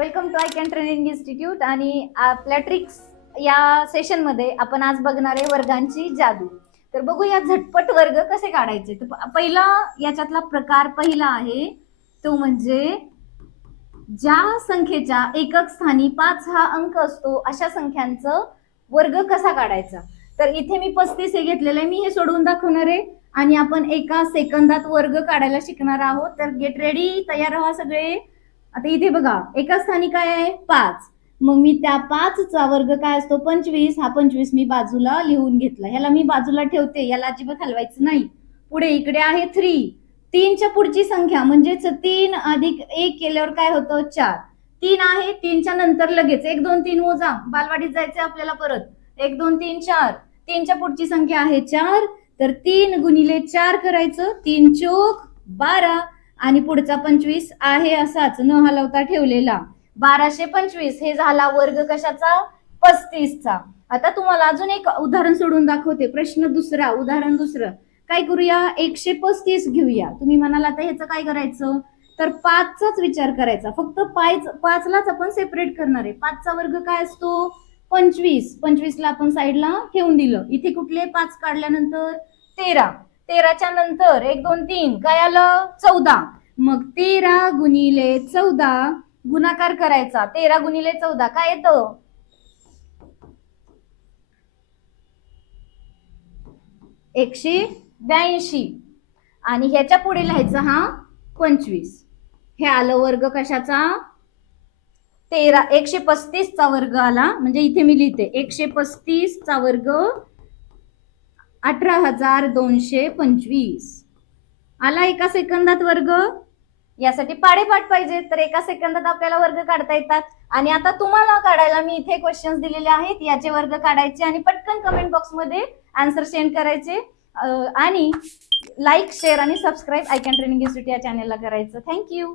Welcome to I can training institute. आणि आपल्या tricks या सेशन मध्ये आपण आज बघणार आहे वर्गांची जादू. तर बघूया झटपट वर्ग कसे काढायचे. तर पहिला याच्यातला प्रकार पहिला आहे तो म्हणजे ज्या संख्येच्या एकक स्थानी 5 हा अंक असतो अशा संख्यांचं वर्ग कसा काढायचा. तर इथे मी 35 हे घेतलेलं आहे, मी हे सोडवून दाखवणार आहे आणि आपण एका सेकंदात वर्ग काढायला शिकणार आहोत. तर गेट रेडी, तयार व्हा सगळे. आता इथे बघा एका स्थानी काय आहे 5, मग मी त्या 5 चा वर्ग काय असतो 25. हा 25 मी बाजूला लिहून घेतला, ह्याला मी बाजूला ठेवते, याला अजिबात हलवायचं नाही. पुढे इकडे आहे 3, 3 च्या पुढची संख्या म्हणजेच 3 अधिक 1 केल्यावर काय होतं 4. 3 आहे, 3 च्या नंतर लगेच 1 2 3 मोजा, बालवाडीत जायचंय आपल्याला परत. 1 2 3 4, 3 च्या पुढची संख्या आहे 4, तर 3 गुणिले 4 करायचं, 3 चोक 12 आणि पुढचा 25 आहे असाच न हलवता ठेवलेला. 1225 हे झाला वर्ग कशाचा 35 चा. आता तुम्हाला अजून एक उदाहरण सोडून दाखवते. प्रश्न दुसरा, उदाहरण दुसरं काय करूया, 135 घेऊया. तुम्ही म्हणाल आता ह्याचं काय करायचं, तर 5 चाच विचार करायचा. फक्त 5 लाच आपण सेपरेट करणार आहे. 5 चा वर्ग काय असतो 25, 25 ला आपण साईडला ठेवून दिलं. इथे कुठले 5 काढल्यानंतर 13, 13 च्या नंतर 1 2 3 काय आलं 14. मग 13 गुणिले 14 गुणाकार करायचा. 13 गुणिले 14 काय येतं 182 आणि ह्याच्या पुढे लिहायचं हा 25. हे आलं वर्ग कशाचा 13. 135 चा वर्ग आला, म्हणजे इथे मी लिहिते 135 चा वर्ग 18,225 आला एका सेकंदात वर्ग. यासाठी पाडेपाठ पाहिजे, तर एका सेकंदात आपल्याला वर्ग काढता येतात. आणि आता तुम्हाला काढायला मी इथे क्वेश्चन्स दिलेले आहेत, याचे वर्ग काढायचे आणि पटकन कमेंट बॉक्स मध्ये आन्सर सेंड करायचे. आणि लाईक शेअर आणि subscribe I can training institute या चॅनलला करायचं. थँक्यू.